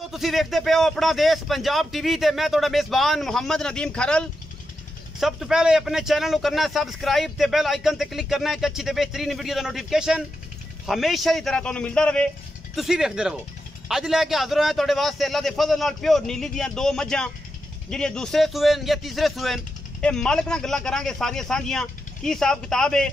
तो तुसी देखते पे हो अपना देश पंजाब टीवी ते मैं तुहाडा मेज़बान मोहम्मद नदीम खरल। सब तो पहले अपने चैनल को करना है सबसक्राइब ते बेल आइकन ते क्लिक करना है कि अच्छी ते बेहतरीन वीडियो का नोटिफिकेशन हमेशा की तरह तुहानू मिलता रहे। तुसी देखते रहो। अज लैके हाजिर होए तुहाडे वास्ते अल्लाह दे फजल नाल प्योर नीली दियां दो मझां जिहड़ियां दूसरे सूए या तीसरे सूए ये मालिक नाल गल्लां करांगे सारियां सांझियां की हिसाब किताब है।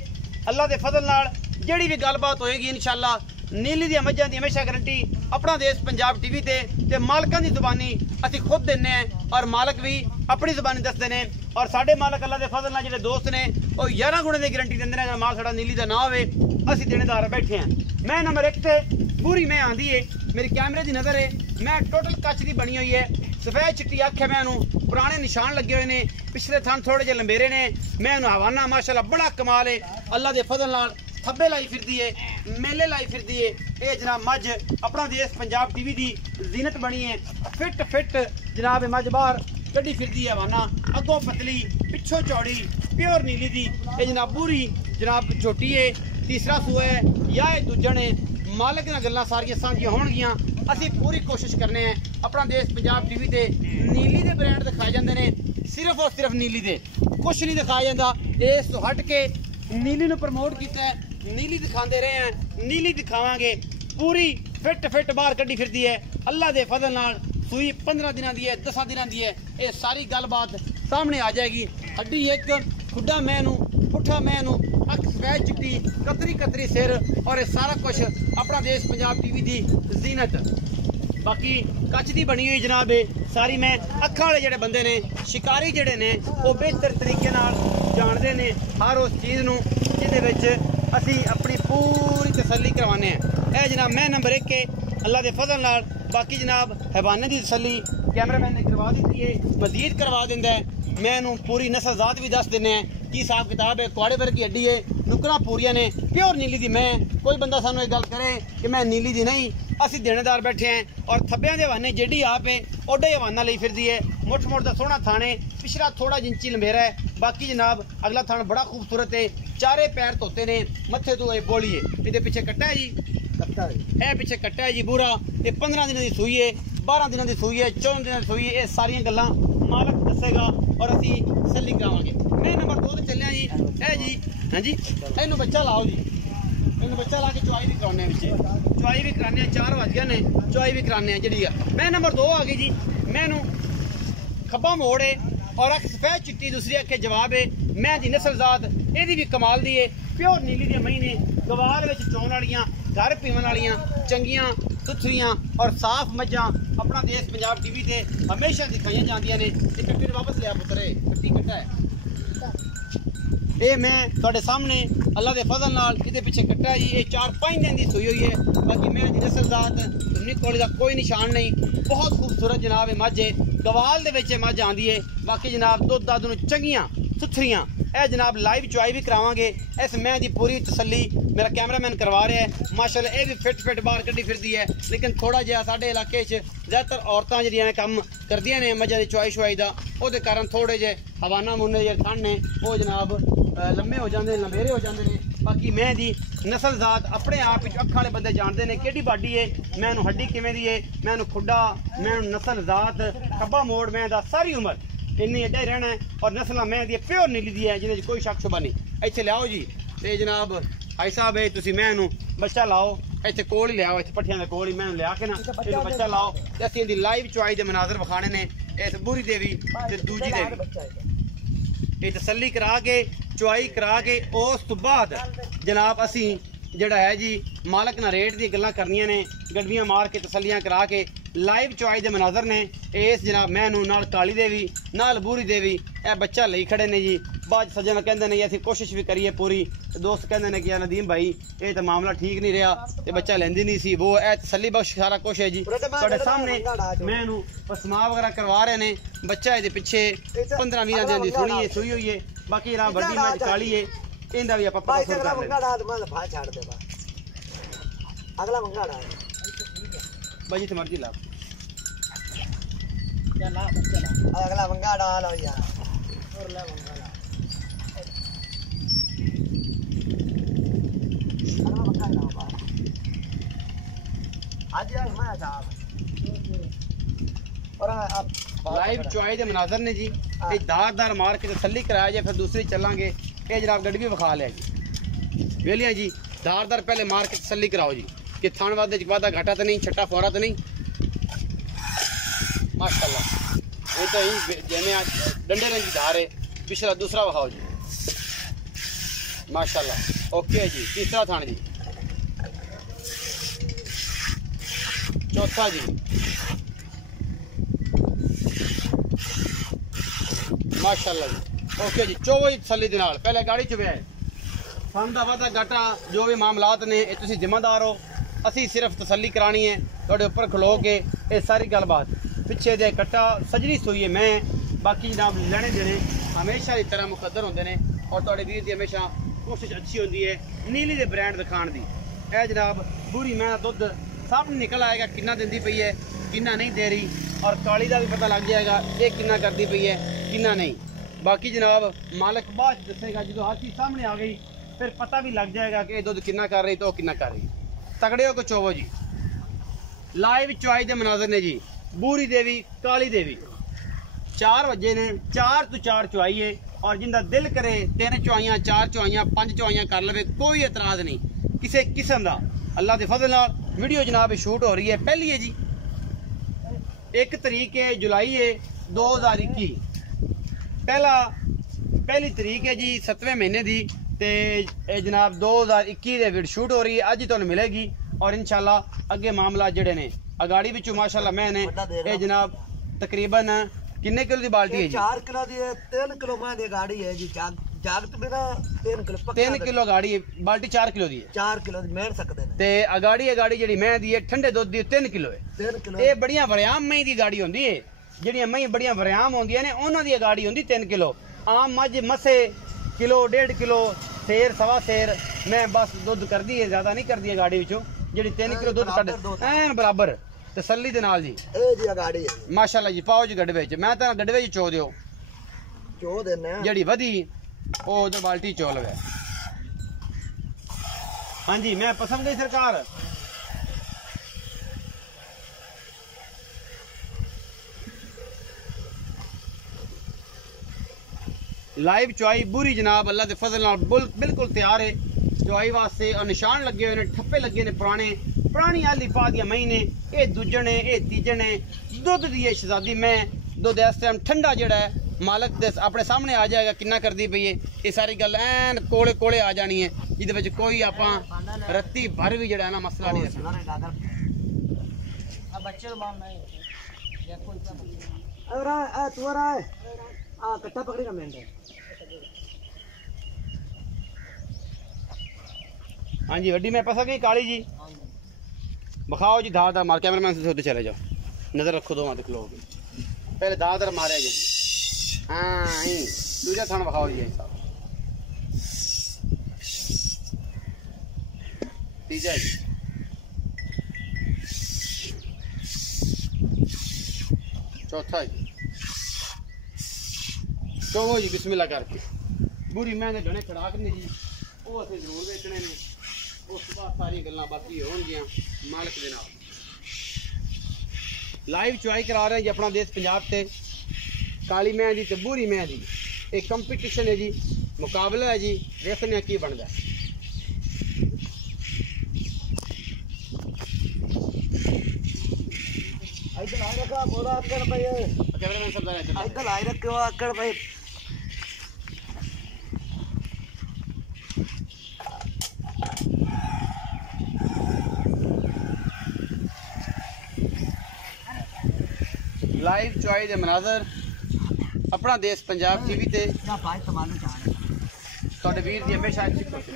अल्लाह दे फजल नाल जिहड़ी भी गलबात होएगी इंशाअल्लाह नीली दी मझां दी हमेशा गारंटी अपना देश पंजाब टीवी ते मालकां दी जुबानी असीं खुद दिन्ने और मालक भी अपनी जुबानी दसदे ने और साडे मालक अल्लाह दे फजल नाल जिहड़े दोस्त ने वो 11 गुणे दी गारंटी दिंदे ने अगर माल साडा नीली दा ना होवे असीं देनेदार बैठे हैं। मैं नंबर 1 ते पूरी मैं आंदी है मेरी कैमरे दी नज़र है। मैं टोटल कच दी बनी हुई है सफेद चिट्टी अख है। मैं पुराने निशान लगे हुए ने पिछले थन थोड़े जे लंबेरे ने। मैं हवाना माशाल्लाह बड़ा कमाल है अल्लाह दे फजल नाल थब्बे लाई फिरदी है मेले लाई फिरदी है। ये जनाब मझ अपना देश पंजाब टीवी की जीनत बनी है। फिट जनाब मझ बाहर कड़ी फिरदी है हवाना अगों पतली पिछों चौड़ी प्योर नीली दी। ये जनाब पूरी जनाब झोटी है तीसरा सूआ है या दूजन है। मालिक नाल गल्लां सारियां सांझियां होणगियां। असीं पूरी कोशिश करने हैं अपना देश पंजाब टीवी ते नीली दे ब्रांड दिखाए जाते हैं सिर्फ और सिर्फ नीली दे कुछ नहीं दिखाया जाता। इस तो हट के नीली नूं प्रमोट किया है नीली दिखाते रहे हैं नीली दिखावांगे। पूरी फिट बाहर कड्डी फिरदी है अल्लाह दे फजल नाल। सूई 15 दिनों की है 10 दिनों की है। ये सारी गलबात सामने आ जाएगी। हड्डी एक खुडा मैनू पुठा मैनू अख सफेद चिट्टी कतरी सिर और ये सारा कुछ अपना देश पंजाब टीवी की जीनत। बाकी कच की बनी हुई जनाब सारी मैं अखा वाले जोड़े बंदे ने शिकारी जोड़े ने वो बेहतर तरीके जानते हैं हर उस चीज़ नूं जिहदे असी अपनी पूरी तसल्ली करवाने हैं। यह जनाब मैं नंबर 1 के अल्लाह के फजल नाल। बाकी जनाब हैवाने की तसल्ली कैमरामैन ने करवा दी है मजीद करवा दिंदा है। मैं पूरी नस्ल जात भी दस दिने की हिसाब किताब है। कुआड़े वर्गी हड्डी है नुकरा पूरिया ने प्योर नीली दी। मैं कोई बंदा सानू एक गल करे कि मैं नीली दी नहीं असी देनेदार बैठे हैं। और थब्बियां दे हवाने जेडी आप है ओडे हवाना लई फिरदी है। मुठ का सोहना थाने पिछला थोड़ा जिंची लंबेरा है। बाकी जनाब अगला थान बड़ा खूबसूरत है। चारे पैर धोते ने मत्थे तो ये बोली है। ये पिछे कट्टा है जी है पिछे कट्टा है जी बूरा। ये 15 दिनों की सूई है 12 दिनों की सूई है 14 दिनों की सूई है। ये सारिया गल्लां मालक दसेगा और असी तसल्ली करावांगे। मैं नंबर 2 ते चलिया जी है जी। हाँ जी इनू बच्चा लाओ जी इनू बच्चा ला के चुआई भी कराने चुआई भी कराने 4 बज गए ने चुआई भी कराने जी। मैं नंबर 2 आ गई जी। मैनू खब्बा मोड़ है और अख सफेद चिट्टी दूसरी अखे जवाब है। मैं दी नस्ल जात यदी भी कमाल दी है प्योर नीली दी महीने गवार चोन वालियां घर पीवन वालियां चंगियां सुथरियां और साफ मझां अपना देश पंजाब टीवी से हमेशा दिखाई जांदियां ने। कट्टी वापस लिया पुत्रे कट्टी कट्टा है ये मैं थोड़े सामने अल्लाह के फजल नाल इहदे पिछे कट्टा है जी। ये 4-5 दिन की सूई हुई है। बाकी मैं दी नस्ल जात कोली का कोई निशान नहीं बहुत खूबसूरत जनाब मझ है गवाल दे विच मझ आंदी है। बाकी जनाब दुध दध नूं चंगियां सुथरियां ए जनाब लाइव चुआई भी करावांगे। इस मैं दी पूरी तसल्ली मेरा कैमरामैन करवा रहा है माशाल्लाह। ये भी फिट बाहर कड्डी फिरदी है लेकिन थोड़ा जिहा साडे इलाके ज़्यादातर औरतां जिहड़ियां कम करदियां ने मझां दी चुआई शुआई दा उहदे कारण थोड़े जे हवाना मुन्ने जे थन ने वो जनाब लम्बे हो जाते लंबेरे हो जाते हैं। बाकी मैं दी नस्ल जात अपने आप अखा वाले बंदे जानते हैं कि बाडी है मैं हड्डी किवें दी है मैं खुडा मैं नस्ल जात खब्बा मोड़ मैं सारी उम्र इन्नी अड्डा ही रहना है और नस्ल मैं दी प्योर नीली दी है जिन्हें कोई शक शुबा नहीं। इत्थे लियाओ जी ते जनाब भाई साहब है तुसीं मैं बच्चा लाओ इत्थे कोल ही लियाओ इत्थे पट्ठियां दे कोल ही मैं लिया के ना इहनूं बच्चा लाओ ते असीं इहदी लाइव चुआई दे मनाजर विखाने ने इस बूरी दे भी ते दूजी दे भी। ये तसल्ली करा के चुआई करा के उस तो बाद जनाब असी जड़ा है जी मालक ना रेट दी गल्लां करनियां ने गड्डियां मार के तसल्लियां करा के लाइव चुआई दे मनाजर ने इस जनाब मैनू नाल काली दे भी नाल बूरी दे भी ए बच्चा लई खड़े ने जी। बाद सज्जन कहंदे ने असीं कोशिश भी करिए पूरी दोस्त कहंदे ने कि यार नदीम भाई ये तो मामला ठीक नहीं रहा ते बच्चा लेंदी नहीं सी वो ए तसल्ली बख्श सारा कुछ है जी तुहाडे सामने। मैनू पसमा वगैरह करवा रहे ने बच्चा इहदे पिछे 15-20 दिन दी सूई हुई है। बाकी जनाब बड़ी मैच काली है इंदा भी आपां पता कर लेंगे अगला मंगा डाल भाई जिथे मर्जी ला अगला मंगा डाल यार और ले मंगा डाल अगला मंगा डाल आज यार मैं साहब और आप लाइव चुआई दे मनाजर ने जी। ये धारदार मार के तसल्ली कराया जाए, फिर दूसरी चलांगे। ये जनाब गड्डी भी विखा लिया जी, वेलिया जी। धारदार पहले मार के तसल्ली कराओ जी कि थान वादा घाटा तो नहीं, छट्टा फोरा तो नहीं। माशाल्लाह ये तो ही जैसे आज डंडे रंग की धार है। पिछला दूसरा विखाओ जी, माशाल्लाह ओके जी। तीसरा थान जी, चौथा जी, माशाल्लाह जी ओके जी। चौवी तसल्ली दे नाल पहले गाड़ी चुभे है। थान दा वादा घाटा जो भी मामलात ने ये तुसीं जिम्मेदार हो, असी सिर्फ तसल्ली करानी है तुहाडे उपर खलो के। ये सारी गलबात पिछे दे कट्टा सजरी सोई है मैं। बाकी जनाब लेने देने हमेशा की तरह मुकद्दर होंदे ने और तुहाडे वीर दी हमेशा कोशिश अच्छी होती है नीली दे ब्रांड दिखाने दी। ए जनाब बुरी मैं दुध सब निकल आएगा किन्ना दिंदी पई है, किन्ना नहीं दे रही, और काली का भी पता लग जाएगा ये किन्ना करती पई है, किन्ना नहीं। बाकी जनाब मालिक बाद दसेगा, जो हर चीज़ सामने आ गई फिर पता भी लग जाएगा कि ये दुध किन्ना कर रही तो किन्ना कर रही। तगड़े हो को चोवो जी। लाइव चुआई दे मनाजर ने जी। बूरी देवी काली देवी 4 बजे ने 4 तो 4 चुआई है, और जिंदा दिल करे 3 चुआइयां 4 चुआइयां 5 चुआइयां कर लवे, कोई एतराज नहीं किसी किस्म का। अल्लाह के फजल नाल वीडियो जनाब शूट हो रही है। पहली है जी 1 तरीक है जुलाई है 2021। पहली तरीक है जी 7वें महीने की, ते जनाब 2021 दे वीडियो शूट हो रही है। अज ही तुहानू मिलेगी और इंशाल्लाह अगे मामला जड़े ने अगाड़ी विचों माशाल्लाह मैंने ये जनाब तकरीबन किन्ने किलो की बाल्टी है जी? 4 किलो दी 3 किलो मैं दी गाड़ी है जी। जागत मेरा 3 किलो पक्का 3 किलो गाड़ी है, बाल्टी 4 किलो दी है। 4 किलो दी मेर सकदे ने। ते अगाड़ी जेड़ी मैं दी है ठंडे दुध दी 3 किलो है। 3 किलो ये बड़िया वरियाम मई दी गाड़ी होंदी है, जेड़ियां मई बड़िया वरियाम होंदियां ने उन्हां दी गाड़ी होंदी 3 किलो। आम मझ मसे किलो 1.5 किलो सेर सवा सेर मैं बस दुध कर दी है, ज्यादा नहीं कर दी है गाड़ी विचों। जेड़ी 3 किलो दुध कट ऐन बराबर तसल्ली दे नाल जी। ए जी गाड़ी है माशाल्लाह जी। पाओ जी गड्डे विच, मैं तां गड्डे विच चो दियो चो देने जेड़ी वधी ओ उधर बाल्टी चो लवे। हां जी मैं पसंद गई सरकार। लाइव चुआई बुरी जनाब अल्लाह के फजल नाल बिल्कुल तैयार है चुआई वास्ते। और निशान लगे हुए ने, ठप्पे लगे ने पुरानी आली पा दिया मई ने। ये दूजने ये तीजने दुध दी है शहजादी मैं। दुध इस टाइम ठंडा जड़ा है मालक दे अपने सामने आ जाएगा किन्ना करदी पई है। ये सारी गल ऐन कोले कोले आ जानी है, जिहदे विच कोई आपां रत्ती भर भी जड़ा है ना मसला नहीं रखना। बच्चे और आ तू आ कट्टा पकड़ी ना मैं। हाँ जी वड्डी मैं पसा गई काली जी। बखाओ जी धार मार, कैमरामैन से उधर चले जाओ, नजर रखो दो मत लोग। पहले दादर मारे जी। हाँ दूजा थाना बखाओ जी साहब। तीजा जी चौथा जी चौवो जी बिस्मिल्लाह करके। बुरी मैंने गणे खड़ा करने जी वो असें जरूर बेचने ने। उस बाद सारी गल्लां बाकी होणगियां मालिक दे नाल। लाइव चुआई करा रहे हैं जी अपना देश पंजाब से। काली मैं जी ते बुरी मैं जी एक कंपीटिशन है जी, मुकाबला है जी, देखने की बनता है। इधर आ रखा बोला अक्कड़ भाई। कैमरामैन साहब इधर आ रखो अक्कड़ भाई। लाइव चुआई दे मनाजर अपना देश पंजाब टीवी ते तुहाडे वीर दी हमेशा अच्छी कोशिश।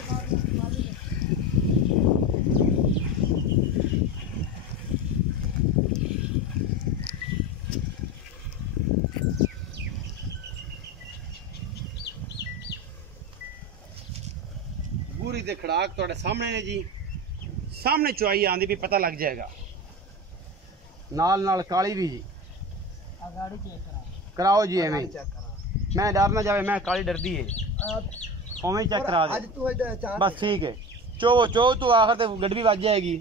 पूरी दे खड़ाक तुहाडे सामने ने जी, सामने चुआई आंदी भी पता लग जाएगा। नाल नाल काली भी जी कराओ जी। एवं मैं डर ना जावे, मैं काली डरदी है उवें चेक करा दे बस ठीक है। चो तू आखिर ते गड्डी भी वज जाएगी।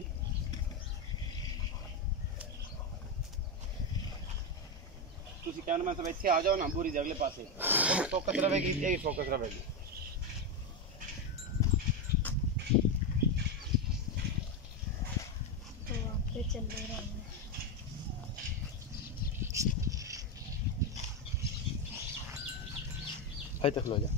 ਤੁਸੀਂ ਕੈਮਰਾਮੈਨ ਸਾਹਿਬ ਇੱਥੇ ਆ ਜਾਓ ਨਾ ਬੂਰੀ ਦੇ ਅਗਲੇ ਪਾਸੇ ਫੋਕਸ ਰਹੇਗੀ ਇਹ ਫੋਕਸ ਰਹੇਗੀ तो वहाँ पे चल रहा है भाई तक लो जा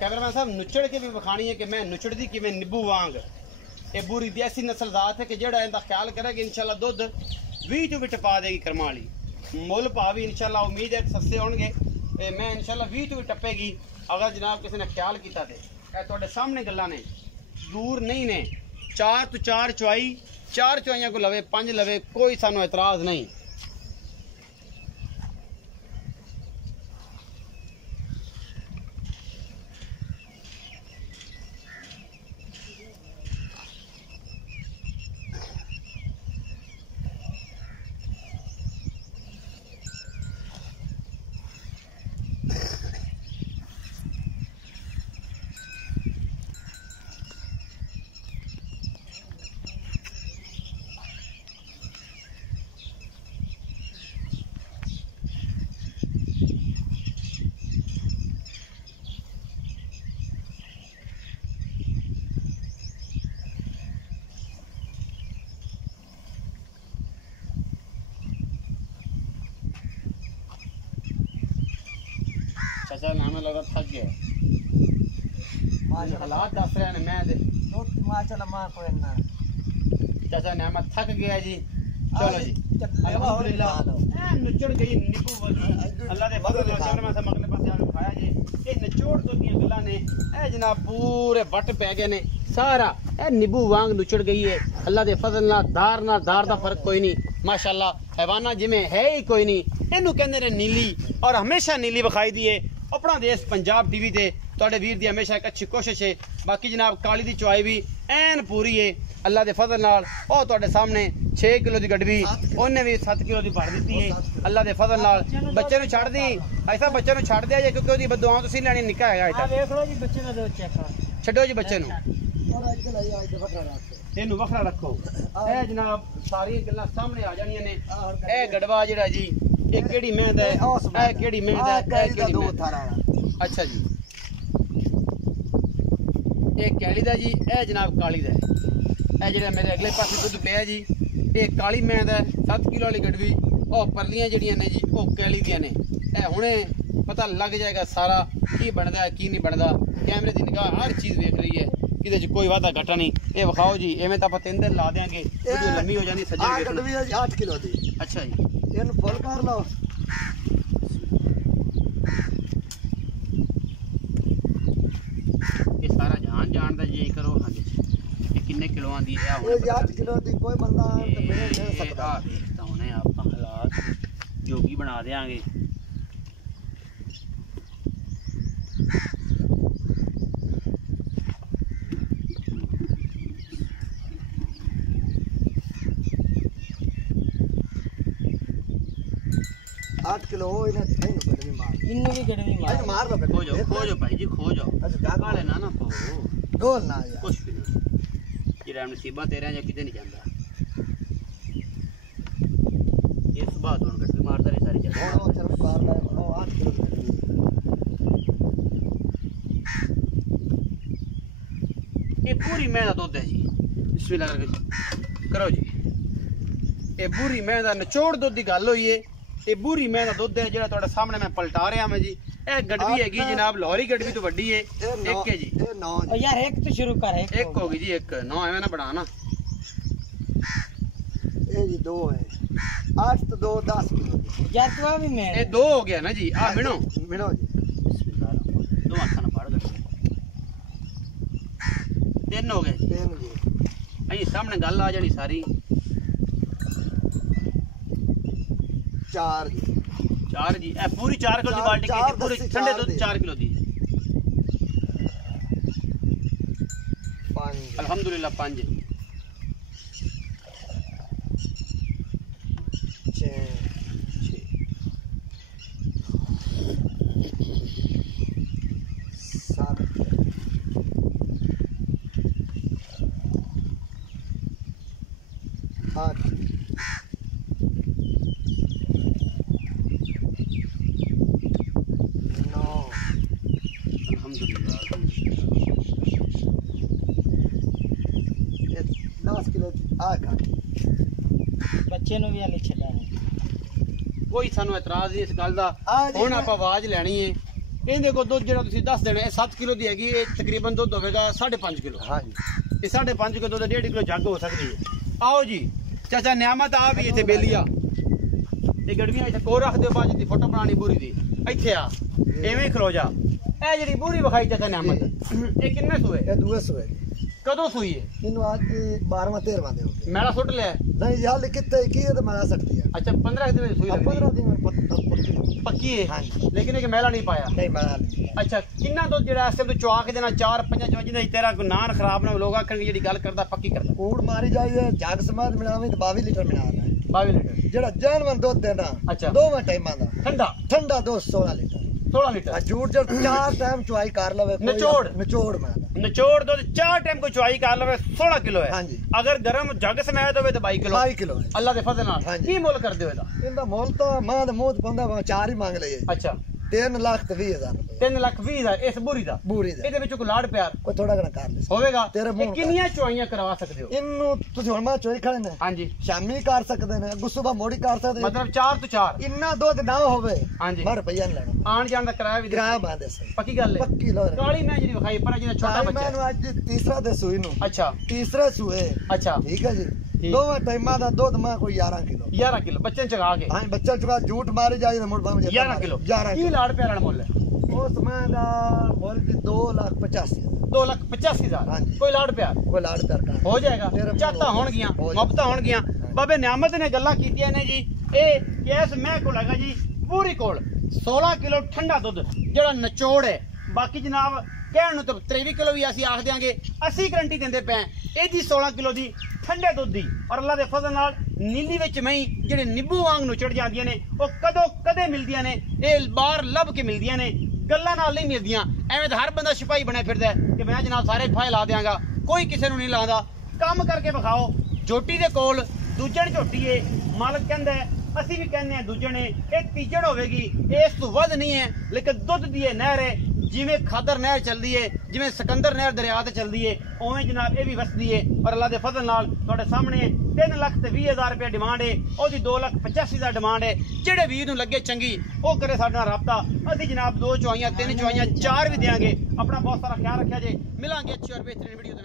कैमरामैन साहब नुचड़ के भी विखानी है कि मैं नुचड़दी कि मैं निब्बू वांग ये बुरी दी ऐसी नस्ल जात है कि जेड़ा इनका ख्याल करेगा इंशाल्लाह दुध 20 तो भी टपा देगी कर्मा वाली मुल भाव भी इंशाल्लाह उम्मीद है सस्ते होंगे मैं इंशाल्लाह 20 तो भी टपेगी अगर जनाब किसी ने ख्याल किया तो सामने गल्लां ने दूर नहीं ने 4 तो 4 चुआई 4 चुआइयां को लवे 5 लवे कोई सानू एतराज नहीं चाचा नाम लगा थक गया हालात दस रहे हैं मैं माशाल्लाह मां कोई ना चाचा नाम थक गया जी चलो जी अल्हम्दुलिल्लाह नुचड़ गई निब्बू वाली अल्लाह दे फजल नाल कैमरा से मगले पासे आके खाया जी ये निचोड़ तो दी गल्लां ने ए जनाब पूरे बट पै गए ने सारा ए निब्बू वांग नुचड़ गई है अल्लाह दे फजल नाल दार दा फर्क कोई नहीं माशाल्लाह हैवाना जिमें है ही कोई नहीं इनू कहंदे ने नीली और हमेशा नीली विखाई दी है अपना देश पंजाब टीवी ते तुहाडे वीर दी हमेशा एक अच्छी कोशिश है बाकी जनाब काली दी चुआई भी ऐन पूरी है अल्लाह दे फजल नाल ओ तुहाडे सामने 6 किलो दी गडवी ओने भी 7 किलो दी भर दी है अल्लाह दे फजल नाल बच्चे नु छड़ दी ऐसा बच्चे नु छड़ दिया जे क्योंकि ओदी बददुआ तुसी लेनी निका है अज तक देख लो जी बच्चे दा चेक छड्डो जी बच्चे नु और आज कल आई ते बकरा रख इनू वखरा रखो ए जनाब सारी गल्लां सामने आ जानियां ने ए गड़वा जेड़ा जी ये केड़ी मेहंद है ए केड़ी मेहंद है ए केड़ी मेहंद अच्छा जी ये कैली दा जी ए जनाब काली दा ए जेड़ा मेरे अगले पासे दुध पिया जी ये काली मेहंद है 7 किलो वाली गड़वी और परलियां जड़ियां ने जी ओ कैली दियां ने ए हुणे पता लग जाएगा सारा की बनदा है की नहीं बनदा कैमरे दी निगाह हर चीज देख रही है किदे च कोई वादा घटा नहीं ये विखाओ जी एवें तां पते अंदर ला देंगे वीडियो लंबी हो जानी सजे गडवी 8 किलो दी अच्छा जी इन फुल कर लो ये सारा जान दा जी करो हां जी ये कितने किलो आंदी है ये 8 किलो दी कोई बंदा तो मेरे ले सकता देखता हूं ना आप हालात जोगी बना देंगे किलो इन्हें गडवी मार इन्हें भी गडवी मार लो खो जो भाई जी खो जो अच्छा काले ना खो डोल ना यार कुछ भी नहीं ये राम नसीबा तेरे जा किते नहीं जांदा ये सुबह तो गडवी मारदा रे सारी जगह ओ चल मार ले ओ 8 किलो ये पूरी मैं दा दूध है जी बिस्मिल्लाह करके करो जी ये पूरी मैं दा निचोड़ दूध दी गल होई है ये बुरी मैं दा दुध है जेड़ा ਤੁਹਾਡੇ सामने मैं पलटा रहा मैं जी ए गडवी हैगी जनाब लाहौरी गडवी तो बड़ी है एक है जी ए 9 यार एक तो शुरू कर एक होगी जी एक 9 एवें ना बढ़ाना ए जी 2 है 8 तो 2 10 किलो यार तू भी मैं ये 2 हो गया ना जी आ मिनो जी बिस्मिल्लाह दो हाथां नाल फाड़ दो 3 हो गए 3 जी अई सामने गल आ जानी सारी 4 जी 4 जी ए पूरी 4 किलो दी बाल्टी की पूरी ठंडे दूध 4 किलो दी 5 अल्हम्दुलिल्लाह 5 7 अल्हम्दुलिल्लाह। 10 किलो आ का ਬੱਚੇ ਨੂੰ ਵੀ ਹਲੇ ਛੱਡਿਆ ਨਹੀਂ। ਕੋਈ ਸਾਨੂੰ ਇਤਰਾਜ਼ ਨਹੀਂ ਇਸ ਗੱਲ ਦਾ। ਆ ਜੀ ਹੁਣ ਆਪਾਂ ਆਵਾਜ਼ ਲੈਣੀ ਹੈ। ਇਹਦੇ ਕੋਲ ਦੁੱਧ ਜਿਹੜਾ ਤੁਸੀਂ ਦੱਸ ਦੇਣਾ ਇਹ 7 ਕਿਲੋ ਦੀ ਹੈਗੀ। ਇਹ ਤਕਰੀਬਨ ਦੁੱਧ ਹੋਵੇਗਾ 5.5 ਕਿਲੋ। ਹਾਂਜੀ ਇਹ 5.5 ਕਿਲੋ ਦਾ 1.5 ਕਿਲੋ ਜੱਗ ਹੋ ਸਕਦੀ ਹੈ। ਆਓ ਜੀ ਚਾਚਾ ਨਿਆਮਤ ਆ ਵੀ ਇੱਥੇ ਬੇਲੀਆ ਇਹ ਗੜਵੀਆਂ ਇੱਥੇ ਕੋਲ ਰੱਖ ਦਿਓ। ਬਾਅਦ ਦੀ ਫੋਟੋ ਬਣਾਣੀ ਬੂਰੀ ਦੀ ਇੱਥੇ ਆ ਐਵੇਂ ਹੀ ਖਲੋ ਜਾ। ਇਹ ਜਿਹੜੀ ਬੂਰੀ ਵਿਖਾਈ ਚਾਚਾ ਨਿਆਮਤ ਇਹ ਕਿੰਨੇ ਸੂਏ ਇਹ ਦੂਏ ਸੂਏ ਕਦੋਂ ਸੂਈ ਹੈ? ਇਹਨੂੰ ਅੱਜ 12ਵਾਂ 13ਵਾਂ ਦੇ ਹੋ ਗਏ। ਮੈਲਾ ਸੁੱਟ ਲਿਆ ਨਹੀਂ ਯਾਰ ਕਿਤੇ ਕੀ ਹੈ ਤੇ ਮੈਂ ਸਕਦੀ ਆ। ਅੱਛਾ 15 ਦਿਨ ਵਿੱਚ ਸੂਈ ਲੱਗਦੀ 15 ਦਿਨ ਪੱਕੀ ਪੱਕੀ ਹੈ ਹਾਂਜੀ। ਲੇਕਿਨ ਇਹ ਮੈਲਾ ਨਹੀਂ ਪਾਇਆ। ਨਹੀਂ ਮੈਂ ਨਹੀਂ ਅੱਛਾ ਕਿੰਨਾ ਦੁੱਧ ਜਿਹੜਾ ਇਸ ਟਾਈਮ ਤੋਂ ਚੁਆ ਕੇ ਦੇਣਾ 4-5 ਚਵਾਂ ਜਿਹਦਾ ਤੇਰਾ ਕੋਈ ਨਾਨ ਖਰਾਬ ਨਾ ਲੋਕ ਆਖਣਗੇ ਜਿਹੜੀ ਗੱਲ ਕਰਦਾ ਪੱਕੀ ਕਰਦਾ। ਕੂੜ ਮਾਰੀ ਜਾਈਏ ਜੱਗ ਸਮਾਦ ਮਿਲਾਵੇਂ ਤੇ 22 ਲੀਟਰ ਮਿਲਾਣਾ 22 ਲੀਟਰ ਜਿਹੜਾ ਜਾਨਵਰ ਦੁੱਧ ਦੇਣਾ ਅੱਛਾ। ਦੋਵਾਂ ਟਾਈਮਾਂ ਦਾ ਠੰਡਾ ਠੰਡਾ ਦੁੱਧ 16 ਲੀਟਰ 16 ਲੀਟਰ ਆ ਜੂੜ ਜਦ 4 ਟਾਈਮ ਚੁਆਈ ਕਰ ਲਵੇ ਕੋਈ ਨਿਚੋੜ। ਨਿਚੋੜ ਮੈਂ ਨਿਚੋੜ ਦੁੱਧ 4 ਟਾਈਮ ਕੋ ਚੁਆਈ ਕਰ ਲਵੇ 16 ਕਿਲੋ ਹੈ। ਹਾਂਜੀ। ਅਗਰ ਗਰਮ ਜੱਗ ਸਮੈਤ ਹੋਵੇ ਤਾਂ 22 ਕਿਲੋ 22 ਕਿਲੋ ਹੈ। ਅੱਲਾ ਦੇ ਫਜ਼ਲ ਨਾਲ। ਹਾਂਜੀ। ਕੀ ਮੁੱਲ ਕਰਦੇ ਹੋ ਇਹਦਾ? ਇਹਦਾ ਮੁੱਲ ਤਾਂ ਮਾਂ ਦੇ ਮੂੰਹ ਤੇ ਪਾਉਂਦਾ 4 ਹੀ ਮੰਗ ਲਈਏ। ਅੱਛਾ 3 ਲੱਖ ਤੇ 20,000 ਰੁਪਏ 3,20,000 ਇਸ ਬੂਰੀ ਦਾ। ਬੂਰੀ ਦੇ ਇਹਦੇ ਵਿੱਚ ਕੋਈ ਲਾੜ ਪਿਆਰ ਕੋਈ ਥੋੜਾ ਘਣਾ ਕਰ ਲੈ ਹੋਵੇਗਾ? ਤੇਰੇ ਇਹ ਮੂੰਹ ਕਿੰਨੀਆਂ ਚੁਆਈਆਂ ਕਰਵਾ ਸਕਦੇ ਹੋ? ਇਹਨੂੰ ਤੁਸੀਂ ਹੁਣ ਮਾਂ ਚੋਈ ਖੜੇ ਨੇ ਹਾਂਜੀ ਸ਼ਾਮੀ ਕਰ ਸਕਦੇ ਨੇ ਅੱਗੋਂ ਸੁਬਾ ਮੋੜੀ ਕਰ ਸਕਦੇ ਮਤਲਬ 4 ਤੋਂ 4। ਇੰਨਾ ਦੁੱਧ ਨਾ ਹੋਵੇ ਹਾਂਜੀ। ਮੈਂ ਰੁਪਈਆ ਨਹੀਂ ਲੈਣਾ ਆਣ ਜਾਣ ਦਾ ਕਿਰਾਇਆ ਵੀ ਕਿਰਾਇਆ ਬਾਂਦੇ ਸਹੀ ਪੱਕੀ ਗੱਲ ਹੈ। ਪੱਕੀ ਲੋ ਕਾਲੀ ਮੈਂ ਜਿਹੜੀ ਵਿਖਾਈ ਪਰ ਜਿਹਦਾ ਛੋਟਾ ਬੱਚਾ ਹੈ। ਮੈਨੂੰ ਅੱਜ ਤੀਸਰਾ ਦੇ ਸੂਈ ਨੂੰ ਅੱਛਾ ਤੀਸਰੇ ਸੂਏ ਅੱਛਾ ਠੀਕ ਹੈ ਜੀ ਠੀਕ। ਦੋਵਾਂ ਟਾਈਮਾਂ ਦਾ ਦੁੱਧ ਮਾਂ ਕੋਈ 11 ਕਿਲੋ 11 ਕਿਲੋ ਬੱਚੇ ਨੂੰ ਚਗਾ ਕੇ ਹਾਂ ਬੱਚਾ ਚੁਕਾ ਝੂਠ ਮਾਰੇ ਜਾਈ ਤਾਂ ਮੁੜ ਬਾਵੇਂ 11 ਕਿਲੋ 11 ਕੀ ਲਾੜ ਪਿਆਰ ਵਾਲਾ ਮੁੱਲ ਹੈ? ਉਸ ਮਾਂ ਦਾ ਮੁੱਲ ਜੀ 2,85,000 2,85,000 ਹਾਂਜੀ। ਕੋਈ ਲਾੜ ਪਿਆਰ ਕੋਈ ਲਾੜ ਕਰਦਾ ਹੋ ਜਾਏਗਾ। ਤੇਰੇ ਮੂੰਹ ਚਾਹਤਾ ਹੋਣਗੀਆਂ ਹੋ ਜਾਏ। ਮੁਹੱਬਤਾਂ ਹੋਣਗੀਆਂ। ਬਾਬੇ ਨਿਆਮਤ ਨੇ ਗੱਲਾਂ ਕੀਤੀਆਂ ਨੇ ਜੀ। ਇਹ ਕੇਸ ਮੈਂ ਕੋਲ ਹੈਗਾ ਜੀ ਪੂਰੀ ਕੋਲ 16 ਕਿਲੋ ਠੰਡਾ ਦੁੱਧ ਜਿਹੜਾ ਨਿਚੋੜ ਹੈ। ਬਾਕੀ ਜਨਾਬ ਕਹਿਣ ਨੂੰ ਤਾਂ 23 ਕਿਲੋ ਵੀ ਅਸੀਂ ਆਖ ਦਿਆਂਗੇ। ਅਸੀਂ ਗਰੰਟੀ ਦਿੰਦੇ ਪਏ ਇਹਦੀ 16 ਕਿਲੋ ਦੀ ਠੰਡੇ ਦੁੱਧ ਦੀ। ਔਰ ਅੱਲਾ ਦੇ ਫਜ਼ਲ ਨਾਲ ਨੀਲੀ ਵਿੱਚ ਮਹੀਂ ਜਿਹੜੇ ਨਿੰਬੂ ਵਾਂਗ ਨੂੰ ਚੜ ਜਾਂਦੀਆਂ ਨੇ ਉਹ ਕਦੋਂ ਕਦੇ ਮਿਲਦੀਆਂ ਨੇ। ਇਹ ਬਾਹਰ ਲੱਭ ਕੇ ਮਿਲਦੀਆਂ ਨੇ ਗੱਲਾਂ ਨਾਲ ਨਹੀਂ ਮਿਲਦੀਆਂ। ਐਵੇਂ ਤਾਂ ਹਰ ਬੰਦਾ ਸਿਪਾਹੀ ਬਣਿਆ ਫਿਰਦਾ ਕਿ ਮੈਂ ਜਨਾਬ ਸਾਰੇ ਫਾਇਲ ਲਾ ਦਿਆਂਗਾ। ਕੋਈ ਕਿਸੇ ਨੂੰ ਨਹੀਂ ਲਾਉਂਦਾ। ਕੰਮ ਕਰਕੇ ਵਿਖਾਓ। ਝੋਟੀ ਦੇ ਕੋਲ ਦੂਜਣ ਝੋਟੀ ਏ ਮਾਲਕ ਕਹਿੰਦਾ ਅਸੀਂ ਵੀ ਕਹਿੰਦੇ ਆ ਦੂਜਣੇ ਇਹ ਤੀਜਣ ਹੋਵੇਗੀ। ਇਸ ਤੋਂ ਵੱਧ ਨਹੀਂ ਹੈ ਲੇਕਿਨ ਦੁੱਧ ਦੀ ਇਹ ਨਹਿਰ ਹੈ। ਜਿਵੇਂ ਖਾਦਰ ਨਹਿਰ ਚੱਲਦੀ ਏ ਜਿਵੇਂ ਸਿਕੰਦਰ ਨਹਿਰ ਦਰਿਆ ਤੇ ਚੱਲਦੀ ਏ ਉਵੇਂ ਜਨਾਬ ਇਹ ਵੀ ਵਸਦੀ ਏ। ਔਰ ਅੱਲਾ ਦੇ ਫਜ਼ਲ ਨਾਲ ਤੁਹਾਡੇ ਸਾਹਮਣੇ 3,20,000 ਰੁਪਏ ਡਿਮਾਂਡ ਏ। ਉਹਦੀ 2,85,000 ਦਾ ਡਿਮਾਂਡ ਏ। ਜਿਹੜੇ ਵੀਰ ਨੂੰ ਲੱਗੇ ਚੰਗੀ ਉਹ ਕਰੇ ਸਾਡੇ ਨਾਲ ਰਾਬਤਾ। ਅਸੀਂ ਜਨਾਬ 2 ਚੁਆਈਆਂ 3 ਚੁਆਈਆਂ 4 ਵੀ ਦੇਾਂਗੇ। ਆਪਣਾ ਬਹੁਤ ਸਾਰਾ ਖਿਆਲ ਰੱਖਿਆ ਜੇ। ਮਿਲਾਂਗੇ ਅੱਛੀ ਔਰ ਬਿਹਤਰੀਨ ਵੀਡੀਓ।